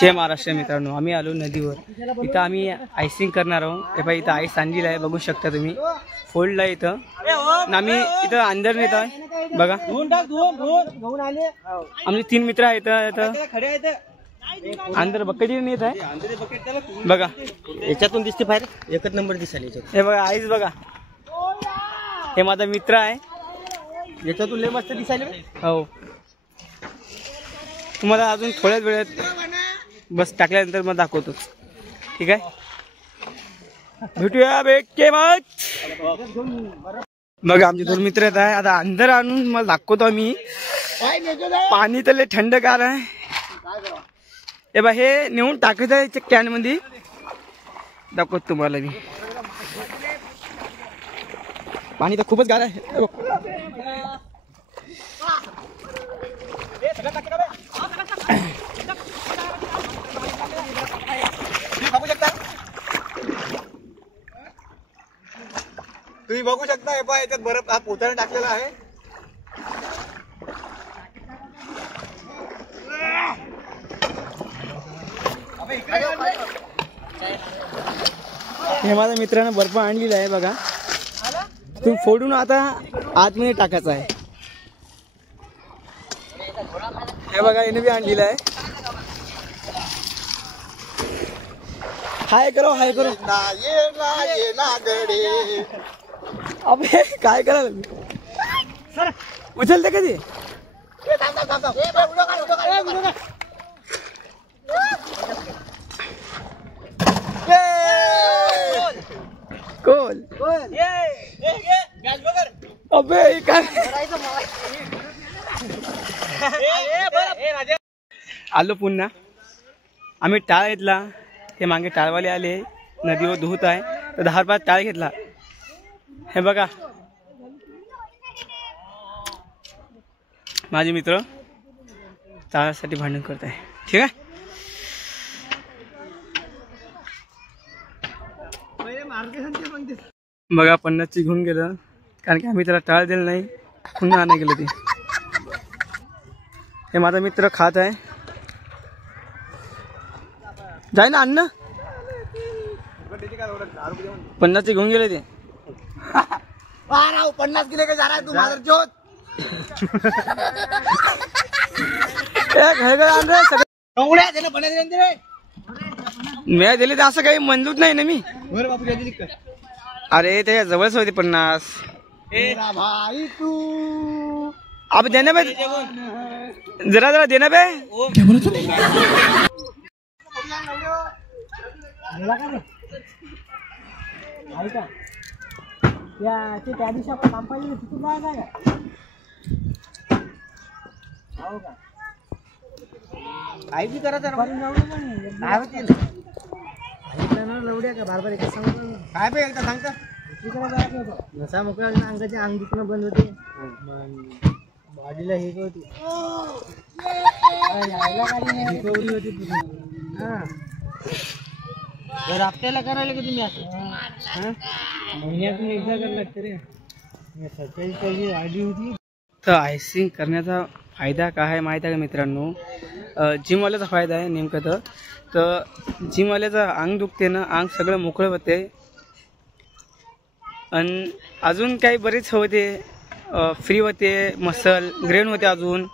जय महाराष्ट्र मित्रांनो, आम्ही आलो नदीवर. इथं आम्ही आयसिंग करणार आहोत. हे पाहिजे इथं आईस आणलेला आहे, बघू शकता तुम्ही. फोल्डला आहे इथं. आम्ही इथं अंदर नेत आहे बघा. आमचे 3 मित्र आहेत इथं अंदर बकेट नेत आहे बघा. याच्यातून दिसते बाहेर एकच नंबर दिसायला याच्यात. हे बघा आईस बघा. हे माझा मित्र आहे. याच्यातून लय मस्त दिसायला. हो, तुम्हाला अजून थोड्याच वेळात बस टाकल्यानंतर मग दाखवतोच. ठीक आहे, भेटूया भेटके मग. बघा आमचे 2 मित्र आहेत. आता अंदर आणून मला दाखवतो मी. पाणी तर लय थंडगार आहे. हे बा हे नेऊन टाकत आहे कॅन मध्ये. दाखवतो तुम्हाला मी. पाणी तर खूपच गार आहे. तुम्ही बघू शकता. हे पहा याच्यात बर्फ हा पोताने टाकलेला आहे. हे माझ्या मित्रानं बर्फ आणलेला आहे बघा. तुम्ही फोडून आता आतमध्ये टाकायचं आहे. हे बघा याने बी आणलेलं आहे. हाय करो हाय करो. अबे काय करा उचलते कधी. कोल अबे काय आलो पुन्हा. आम्ही टाळ घेतला. ते मागे टाळवाले आले नदीवर धुत आहे तर 10 रुपयात टाळ घेतला. हे बघा माझे मित्र टाळासाठी भांडण करत आहे. ठीक आहे, बघा 50ची घेऊन गेलं कारण की आम्ही त्याला टाळ दिलं नाही. पुन्हा आणायला गेलो ते. हे माझा मित्र खात आहे. जाय ना अन्न. 50ची घेऊन गेले ते. 50 किलो का जा रहा है तू मादर चोद. मी दिले तर असं काही म्हणलोच नाही ना मी. अरे त्याच्या जवळच होते 50. भाई तू अब देना बे जरा जरा देना बे. त्या दिवशी आपण काम पाहिजे तिथून जायचं का. हो का काही बी करायचं काय होतील ना लवड्या का बार बार काय बे एकदा सांगता. नसा मोकळा अंगाचे अंग दुखणं बंद होते. बॉडीला हे होती होती. तर आपल्याला करायला का तुम्ही असं महिन्यातून एकदा करायला लागतं रे. 27 तारखेची आधी होती. तर आयसिंग करण्याचा फायदा काय आहे माहीत आहे का मित्रांनो. जिमवाल्याचा फायदा आहे नेमकं. तर जिमवाल्याचं अंग दुखते ना, अंग सगळं मोकळं होते. आणि अजून काही बरेच होते. फ्री होते, मसल ग्रेन होते. अजून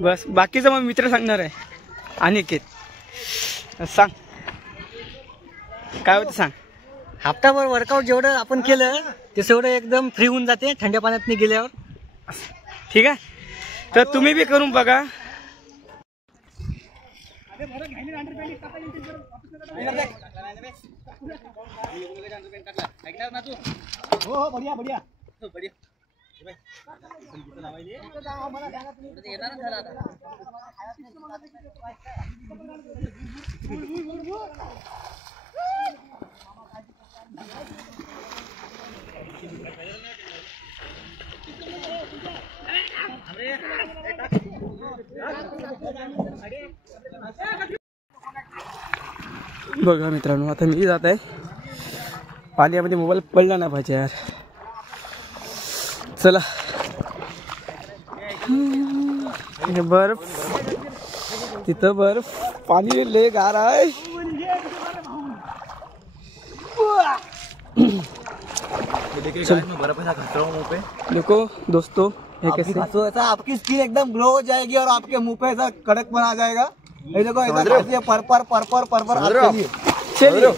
बस बाकीचं मग मित्र सांगणार आहे. अनिकेत सांग काय होतं सांग. हप्ताभर वर्कआउट जेवढं आपण केलं ते तेवढं एकदम फ्री होऊन जाते थंड्या पाण्यात गेल्यावर. ठीक आहे, तर तुम्ही बी करून बघा. हो बढिया बढिया. बघा मित्रांनो, आता मी जात आहे. पाण्यामध्ये मोबाईल पडला नाही पाहिजे यार. चला हे बर्फ, तिथं बर्फ, पाणी ले गार आहे. देखो दोस्तों ये कैसे ऐसा आपकी स्किन एकदम ग्लो हो जाएगी और आपके मुंह पे ऐसा कड़क बना जाएगा. ये देखो ऐसा पर पर चलिए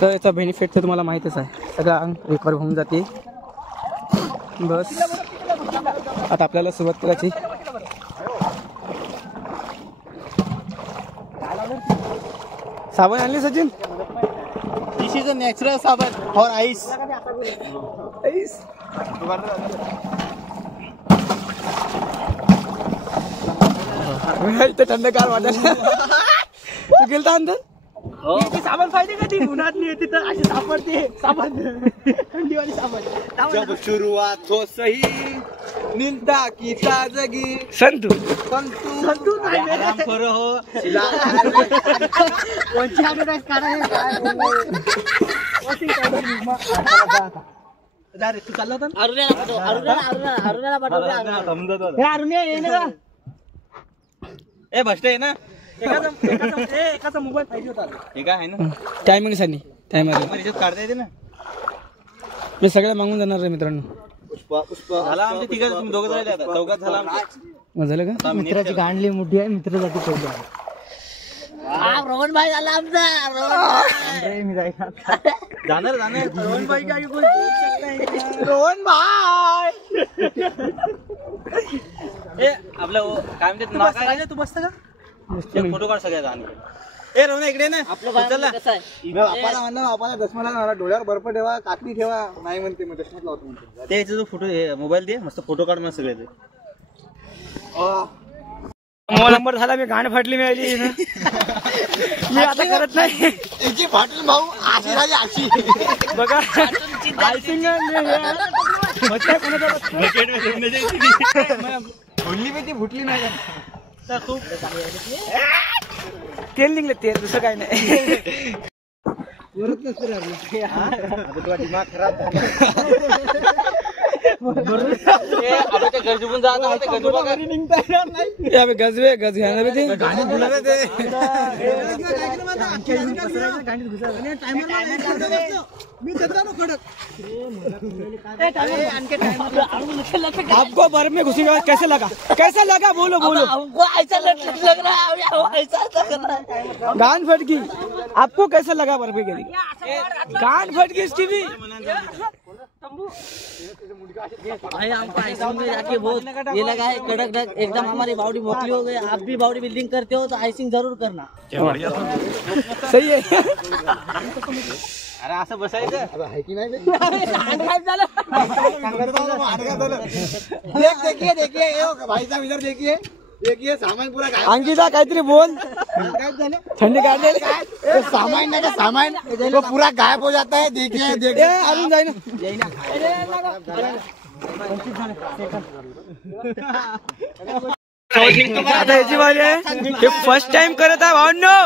तर याचा बेनिफिट तर तुम्हाला माहीतच आहे. सगळं अंग रिकवर होऊन जाते. बस आता आपल्याला सुरुवात करायची. साबण आणली सचिन? दिस इज अ नॅचरल साबण फॉर आईस. इथं थंडगार वाटायला. तू गेलता अंदर? साबण पाहिजे का ती उन्हात नाही तिथं अशी सापडते. साबण थंडीवाली साबण. जब शुरुआत हो सही निंदा की ताजगी संतू संतू आराम करो हो. कोणची ॲडव्हर्टाइज काढा तू चालला होता अरुण्या ए भष्ट आहे ना. एकाचा मोबाईल पाहिजे होता. हे काय आहे ना टायमिंग साठी रिचार्ज काढता येते ना. मी सगळं मागून जाणार आहे मित्रांनो. झाला आमचे तिघ तुम्ही दोघं झाले आता चौघात झाला आमचं. झालं का? मित्राची गांडली मोठी आहे मित्रासाठी पहिली आहे. रोहन भाई झाला आमचा. मी जाणार रोहन भाई काय रोहन भाई ए आपलं काय म्हणते तू बसत का फोटो काढ सगळ्याचा. आणि ए रोहन इकडे ना आपल्याला दशमाला डोळ्यावर बर्फ ठेवा कातली ठेवा नाही म्हणते मग दशमात लावतो म्हणते. त्याचा जो फोटो मोबाईल दे मस्त फोटो काढ मला सगळे ते. नंबर झाला. मी घाण फाटली मिळाली. मी आता करत नाही. फाटली भाऊ आशी राहिली आशी बघा फुटली ती फुटली नाही. तेल निघलं तेल दुसरं काय नाही. दिमाग खराब गजवे गज घ्यायला आपको बर्फ में घुसी कैसे लगा बोलो हमको ऐसा लग रहा है. गान फट गई. आपको कैसा लगा बर्फ के लिए? गान फट गई इसकी भी. जाके बहुत ये लगा है कड़क एकदम. हमारी बॉडी मोकली हो गई. आप भी बॉडी बिल्डिंग करते हो तो आइसिंग जरूर करना. सही है. अरे असं बसायचं आहे की नाही. देखिए भाईचा विचार देखिए सामान पूरा अंकिता काहीतरी बोल. ठंडी काढले सामान नाही का सामान वो पूरा गायब हो जाता है. देखिए अजून जाई ना. आता याची वाली आहे. हे फर्स्ट टाइम करत आहे भावनो.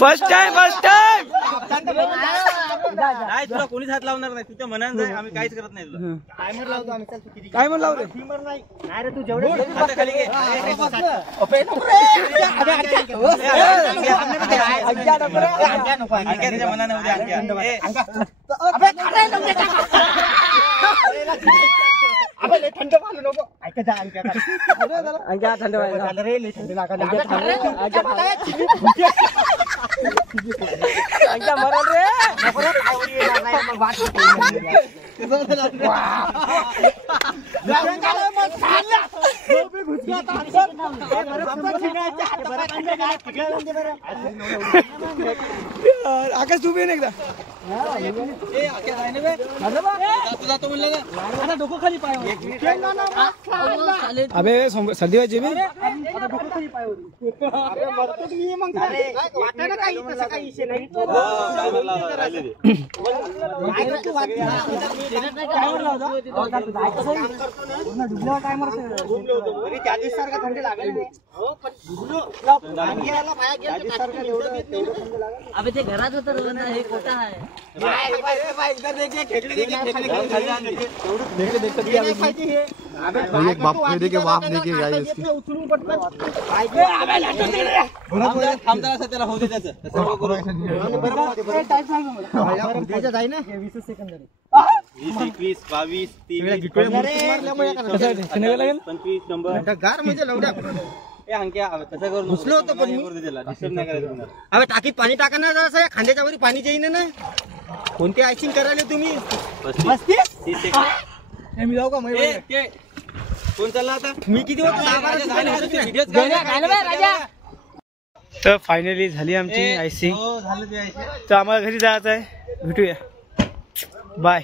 फर्स्ट टाइम नाही तुला कोणीच हात लावणार नाही. तुझ्या मनानं जाय. आम्ही काहीच करत नाही. तुला टायमर लावतो आम्ही. काय म्हणलं रे? नाही रे तू जेवढे खाली घे. त्याच्या मनाने उद्या थंड पाहिलं नको. ऐकायचं थंड झालं रे. लय थंड लागलं मरल रे. आकाश तू भी एकदा जातो म्हणलं ना डोकं खाली पाय अबे सर्दी व्हायची बे. अबे ते घरात होत हे खोटा आहे त्याला होऊ दे त्याचं 20 सेकंद 20 21 22 25 नंबर गार म्हणजे लवड्या घुसलो होतो पण अबे टाकीत पाणी टाका ना जरा खांद्याच्या वरी पाणी जाईन ना कोणते आयसिंग करायला तुम्ही 35 मी जाऊ का कोण चालला आता मी किती तर फायनली झाली आमची आयसिंग. तर आम्हाला घरी जायचं आहे. भेटूया. बाय.